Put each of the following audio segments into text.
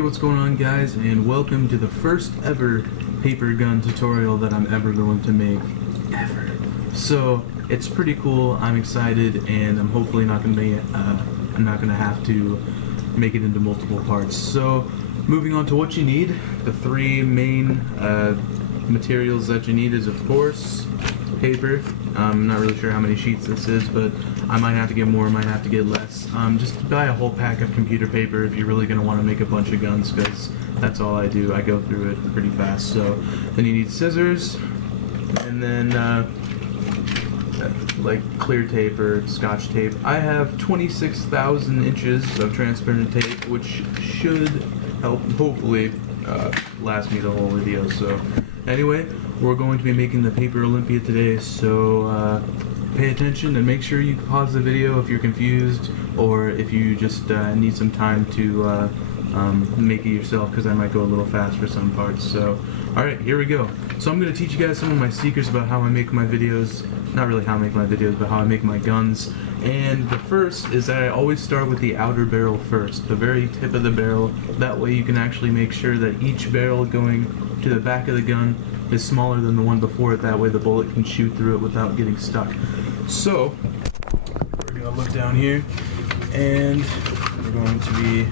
Hey, what's going on, guys, and welcome to the first ever paper gun tutorial that I'm ever going to make, ever. So it's pretty cool. I'm excited, and I'm hopefully not going to have to make it into multiple parts. So moving on to what you need, the three main materials that you need is, of course, paper. I'm not really sure how many sheets this is, but I might have to get more, might have to get less. Just buy a whole pack of computer paper if you're really going to want to make a bunch of guns, because that's all I do. I go through it pretty fast. So then you need scissors, and then like clear tape or scotch tape. I have 26,000 inches of transparent tape, which should help hopefully last me the whole video. So anyway, we're going to be making the paper Olympia today, so pay attention and make sure you pause the video if you're confused, or if you just need some time to make it yourself, because I might go a little fast for some parts. So alright, here we go. So I'm going to teach you guys some of my secrets about how I make my videos. Not really how I make my videos, but how I make my guns. And the first is that I always start with the outer barrel first, the very tip of the barrel. That way you can actually make sure that each barrel going to the back of the gun is smaller than the one before it. That way the bullet can shoot through it without getting stuck. So we're going to look down here, and we're going to be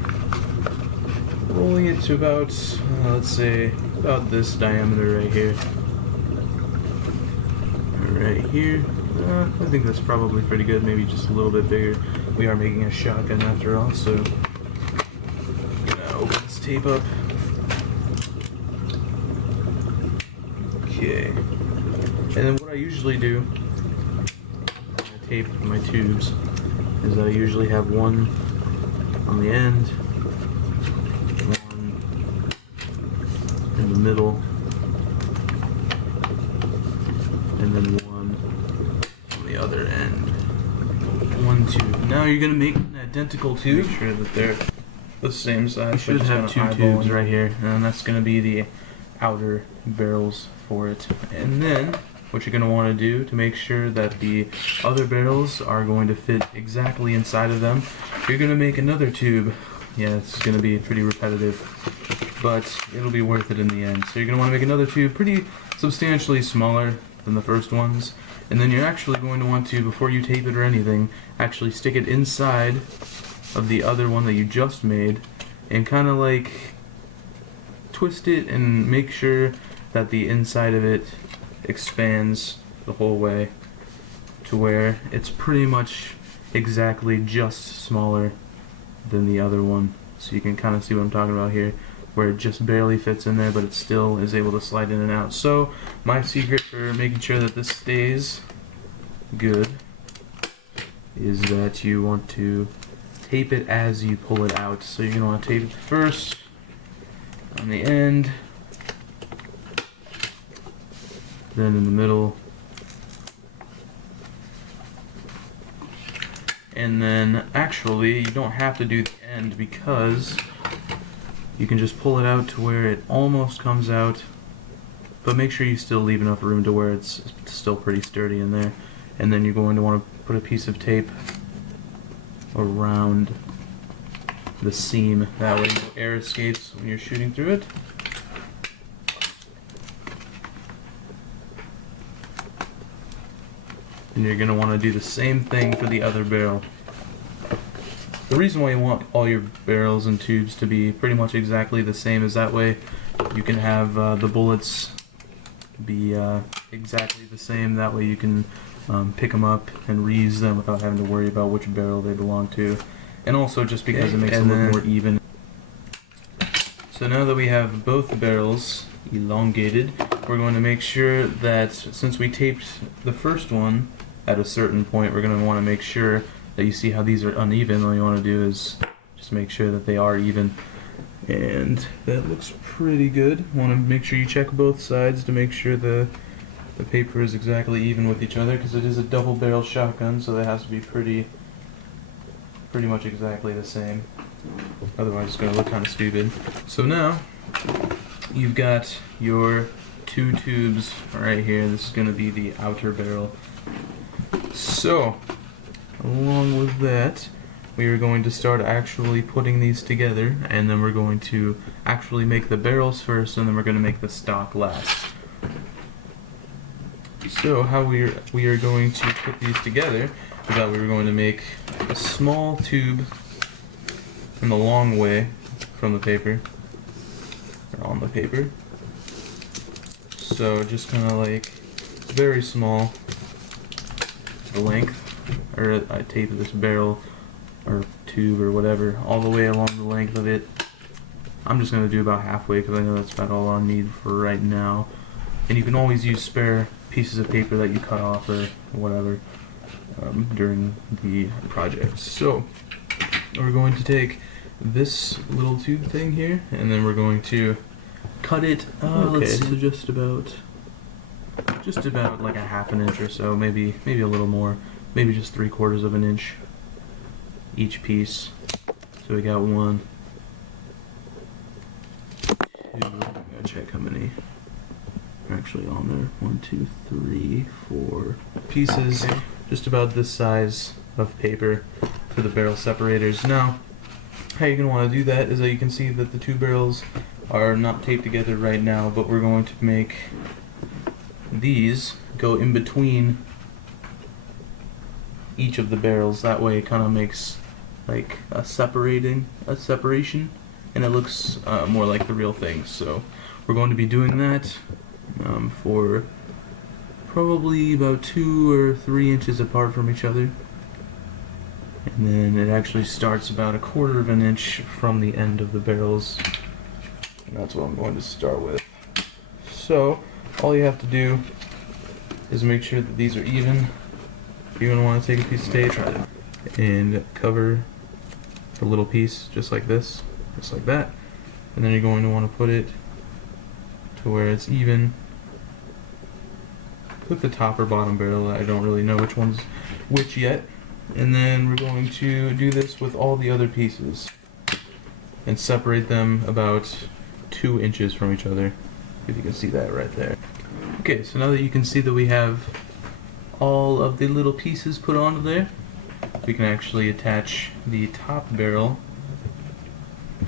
rolling it to about, let's say, about this diameter right here. Right here. I think that's probably pretty good, maybe just a little bit bigger. We are making a shotgun after all, so I'm gonna open this tape up. Okay. And then what I usually do when I tape my tubes is I usually have one on the end, one in the middle, and then one on the other end. One tube. Now you're gonna make an identical tube. Make sure that they're the same size. You should have two tubes right here, and that's gonna be the outer barrels for it. And then what you're gonna want to do to make sure that the other barrels are going to fit exactly inside of them, you're gonna make another tube. Yeah, it's gonna be pretty repetitive, but it'll be worth it in the end. So you're gonna want to make another tube pretty substantially smaller than the first ones, and then you're actually going to want to, before you tape it or anything, actually stick it inside of the other one that you just made, and kind of like twist it and make sure that the inside of it expands the whole way to where it's pretty much exactly just smaller than the other one. So you can kind of see what I'm talking about here, where it just barely fits in there, but it still is able to slide in and out. So my secret for making sure that this stays good is that you want to tape it as you pull it out. So you're going to want to tape it first on the end, then in the middle, and then actually you don't have to do the end, because you can just pull it out to where it almost comes out, but make sure you still leave enough room to where it's still pretty sturdy in there. And then you're going to want to put a piece of tape around the seam, that way no air escapes when you're shooting through it. And you're going to want to do the same thing for the other barrel. The reason why you want all your barrels and tubes to be pretty much exactly the same is that way you can have the bullets be exactly the same. That way you can pick them up and reuse them without having to worry about which barrel they belong to. And also just because it makes it look more even. So now that we have both barrels elongated, we're going to make sure that since we taped the first one at a certain point, we're going to want to make sure that you see how these are uneven. All you want to do is just make sure that they are even, and that looks pretty good. Want to make sure you check both sides to make sure the paper is exactly even with each other, because it is a double barrel shotgun, so that has to be pretty much exactly the same. Otherwise it's going to look kind of stupid. So now you've got your two tubes right here. This is going to be the outer barrel. So along with that, we are going to start actually putting these together, and then we're going to actually make the barrels first, and then we're going to make the stock last. So how we are going to put these together is that we are going to make a small tube in the long way from the paper, or on the paper. So just kind of like very small the length, or I tape this barrel or tube or whatever all the way along the length of it. I'm just going to do about halfway because I know that's about all I need for right now. And you can always use spare pieces of paper that you cut off or whatever during the project. So we're going to take this little tube thing here, and then we're going to cut it. Let's see, just about like a half an inch or so, maybe a little more, maybe just 3/4 of an inch each piece. So we got 1, 2. Gotta check how many are actually on there. 1, 2, 3, 4 pieces, just about this size of paper for the barrel separators. Now, how you're gonna want to do that is that you can see that the 2 barrels are not taped together right now, but we're going to make these go in between each of the barrels. That way it kind of makes like a separation, and it looks more like the real thing. So we're going to be doing that for probably about 2 or 3 inches apart from each other, and then it actually starts about 1/4 of an inch from the end of the barrels, and that's what I'm going to start with. So all you have to do is make sure that these are even. You're going to want to take a piece of tape and cover the little piece just like this, just like that, and then you're going to want to put it to where it's even with the top or bottom barrel. I don't really know which one's which yet. And then we're going to do this with all the other pieces and separate them about 2 inches from each other, if you can see that right there. Okay, so now that you can see that we have all of the little pieces put onto there, we can actually attach the top barrel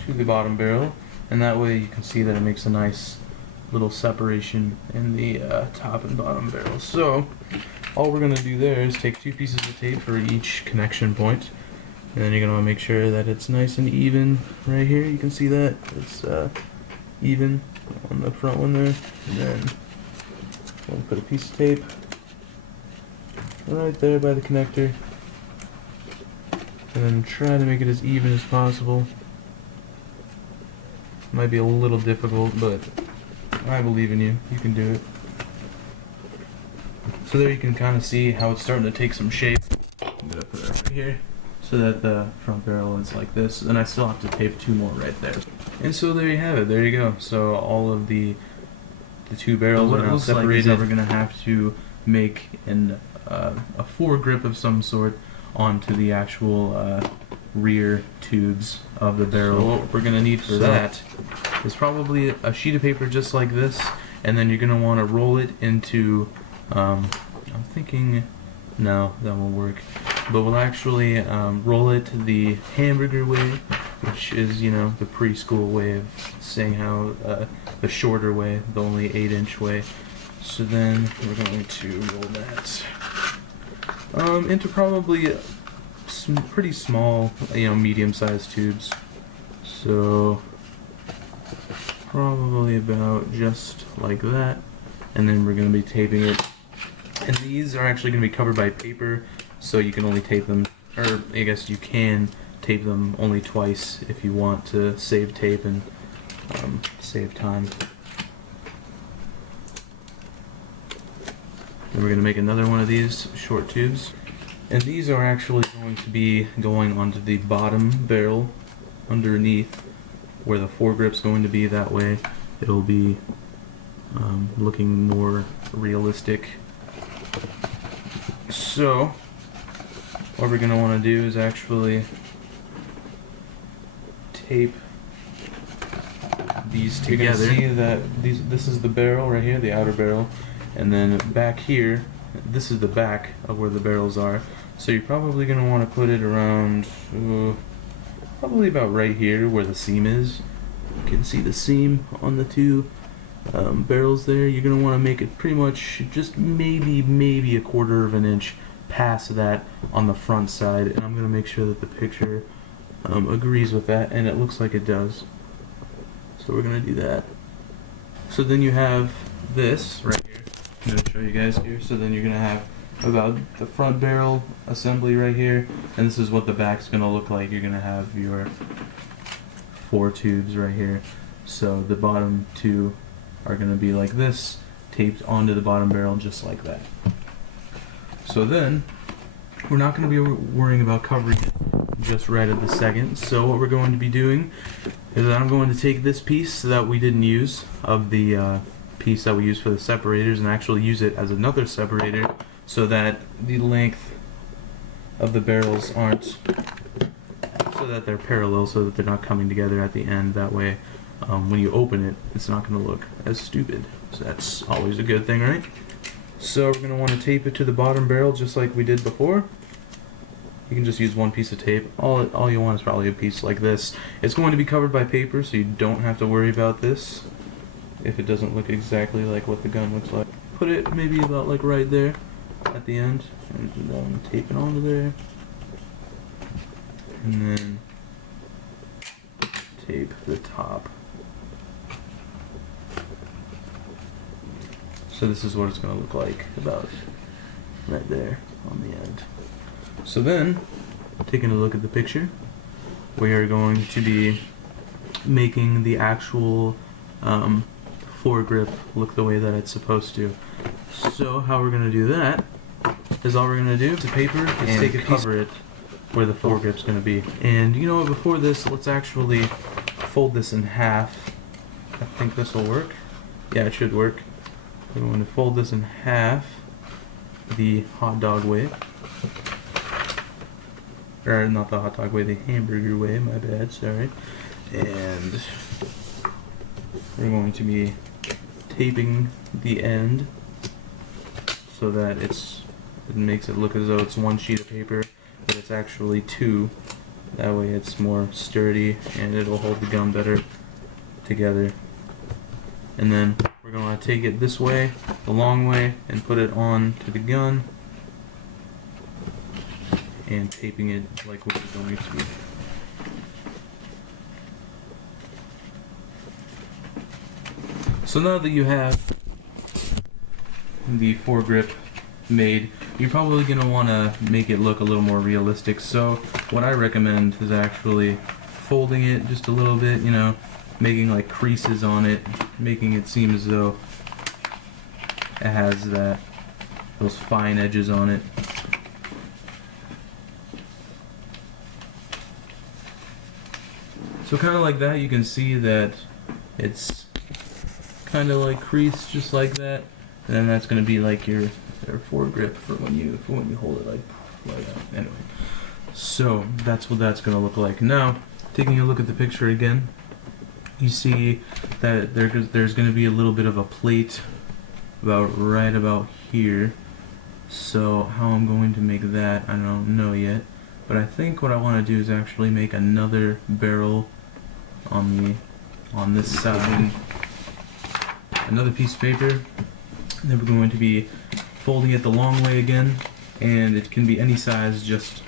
to the bottom barrel, and that way you can see that it makes a nice little separation in the top and bottom barrel. So all we're going to do there is take 2 pieces of tape for each connection point, and then you're going to want to make sure that it's nice and even right here. You can see that it's even on the front one there, and then we'll put a piece of tape right there by the connector, and then try to make it as even as possible. Might be a little difficult, but I believe in you. You can do it. So there you can kind of see how it's starting to take some shape. I'm going to put it right here so that the front barrel is like this, and I still have to tape 2 more right there. And so there you have it. There you go. So all of the 2 barrels are now separated. Like we're going to have to make a foregrip of some sort onto the actual rear tubes of the barrel. So what we're going to need for that is probably a sheet of paper just like this, and then you're going to want to roll it into, I'm thinking, no, that won't work, but we'll actually roll it the hamburger way, which is, you know, the preschool way of saying how, the shorter way, the only 8-inch way. So then we're going to roll that into probably some pretty small, you know, medium-sized tubes. So probably about just like that, and then we're going to be taping it. And these are actually going to be covered by paper, so you can only tape them, or I guess you can tape them only twice if you want to save tape and save time. And we're going to make another one of these short tubes, and these are actually going to be going onto the bottom barrel underneath where the foregrip's going to be. That way it'll be looking more realistic. So what we're going to want to do is actually tape these together. You can see that this is the barrel right here, the outer barrel, and then back here, this is the back of where the barrels are. So you're probably going to want to put it around, probably about right here where the seam is. You can see the seam on the two barrels there. You're going to want to make it pretty much just maybe a 1/4 of an inch past that on the front side. And I'm going to make sure that the picture agrees with that, and it looks like it does. So we're going to do that. So then you have this right here. I'm going to show you guys here. So then you're going to have about the front barrel assembly right here, and this is what the back's going to look like. You're going to have your 4 tubes right here. So the bottom 2 are going to be like this, taped onto the bottom barrel just like that. So then we're not going to be worrying about covering it just right at the second. So what we're going to be doing is I'm going to take this piece that we didn't use of the piece that we used for the separators and actually use it as another separator, so that the length of the barrels aren't, so that they're parallel, so that they're not coming together at the end. That way, when you open it, it's not going to look as stupid. So that's always a good thing, right? So we're going to want to tape it to the bottom barrel just like we did before. You can just use one piece of tape. All you want is probably a piece like this. It's going to be covered by paper, so you don't have to worry about this if it doesn't look exactly like what the gun looks like. Put it maybe about like right there at the end, and then tape it onto there, and then tape the top. So this is what it's going to look like about right there on the end. So then, taking a look at the picture, we are going to be making the actual foregrip look the way that it's supposed to. So how we're going to do that is all we're going to do to paper is take a cover it where the foregrip's going to be. And you know what, before this, let's actually fold this in half. I think this will work. Yeah, it should work. We're going to fold this in half the hot dog way. Or not the hot dog way, the hamburger way, my bad, sorry. And we're going to be taping the end so that it makes it look as though it's one sheet of paper, but it's actually 2. That way it's more sturdy and it'll hold the gun better together. And then we're going to take it this way, the long way, and put it on to the gun, and taping it like what it's going to be. So now that you have the foregrip made, you're probably going to want to make it look a little more realistic. So what I recommend is actually folding it just a little bit, you know, making like creases on it, making it seem as though it has those fine edges on it. So kind of like that, you can see that it's kind of like creased just like that, and then that's going to be like your foregrip for when you hold it like that. Anyway, so that's what that's going to look like. Now, taking a look at the picture again, you see that there's going to be a little bit of a plate right about here. So how I'm going to make that, I don't know yet, but I think what I want to do is actually make another barrel on this side, another piece of paper. Then we're going to be folding it the long way again, and it can be any size, just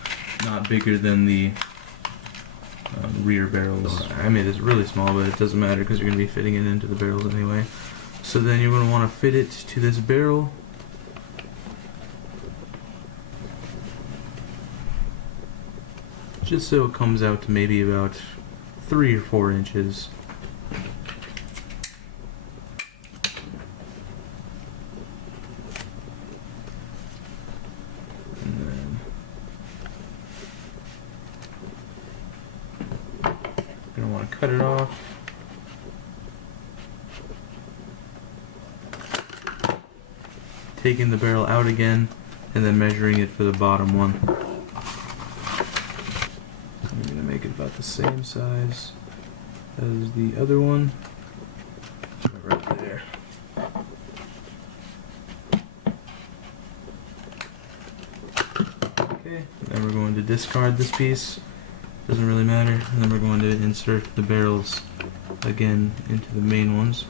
not bigger than the rear barrels. I made this really small, but it doesn't matter because you're going to be fitting it into the barrels anyway. So then you're going to want to fit it to this barrel. Just so it comes out to maybe about 3 or 4 inches. And then you're going to want to cut it off. Taking the barrel out again and then measuring it for the bottom one. I'm going to make it about the same size as the other one. Right there. Okay. to discard this piece. Doesn't really matter. And then we're going to insert the barrels again into the main ones.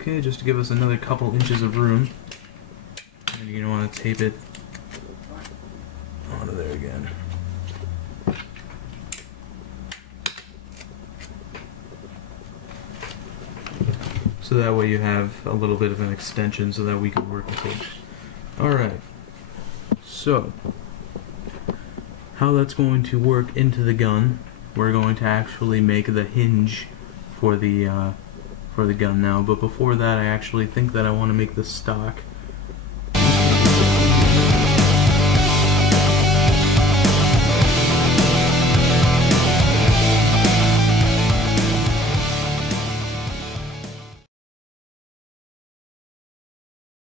Okay, just to give us another couple inches of room. And you're going to want to tape it onto there again. So that way you have a little bit of an extension so that we can work with it. Alright, so how that's going to work into the gun, we're going to actually make the hinge for the gun now, but before that I actually think that I want to make the stock